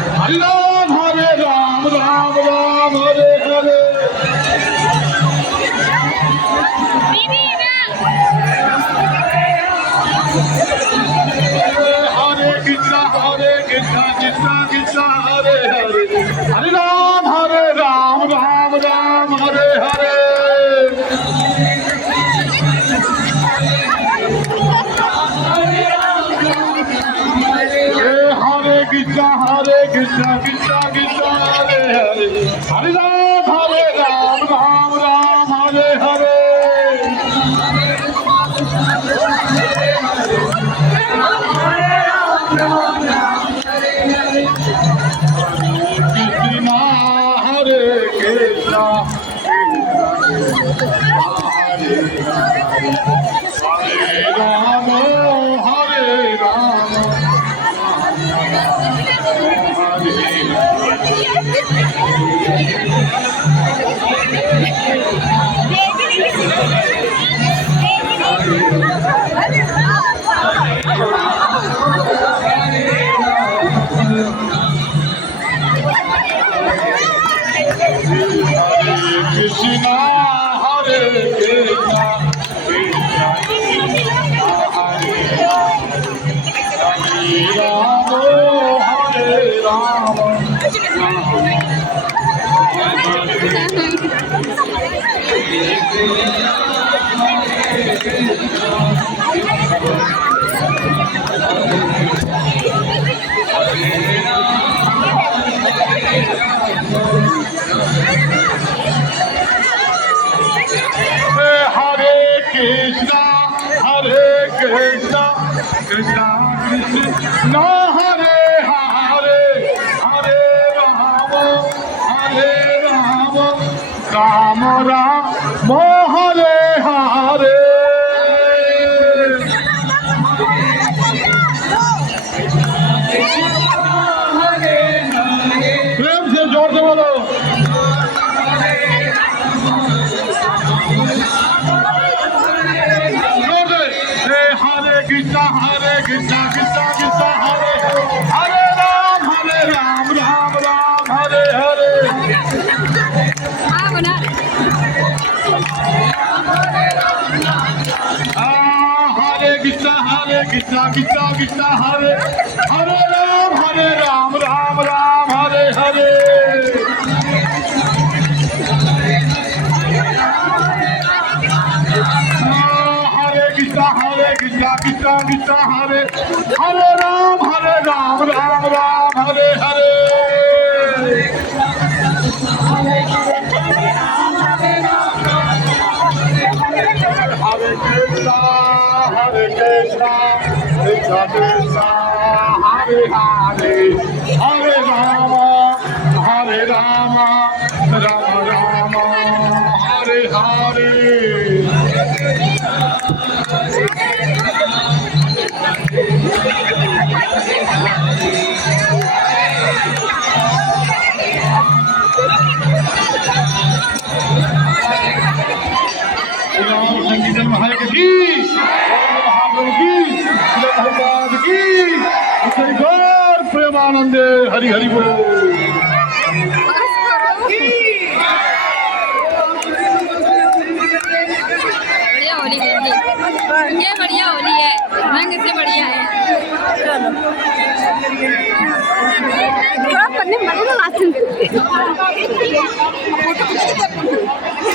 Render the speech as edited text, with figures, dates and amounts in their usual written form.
हरे राम राम राम हरे हरे हरे कृष्णा कृष्णा कृष्णा हरे हरे हरे राम राम राम हरे हरे हरे कृष्णा कृष्णा कृष्णा हरे हरे हरे राम राम हरे हरे कृष्णा हरे कृष्णा हरे राम हरे राम कृष्णा हरे कृष्णा कृष्णा हरे राम हरे राम कृष्णा कृष्णा कृष्णा हरे हरे हरे राम राम राम हरे हरे प्रेम से जोर से बोलो हरे कृष्णा कृष्णा कृष्णा हरे हरे राम राम हरे हरे हरे कृष्णा कृष्णा हरे हरे राम राम हरे हरे हरे कृष्णा कृष्णा हरे राम राम हरे हरे हरे कृष्णा कृष्णा कृष्णा हरे हरे हरे राम राम राम हरे हरे संगीतन महाराज की महाप्रभु की धन्यवाद की गौर प्रेमानंदे हरि हरि बोल बढ़िया होली है ये बढ़िया होली है रंग से बढ़िया है चलो थोड़ा पन्ने मरे ना लास्ट में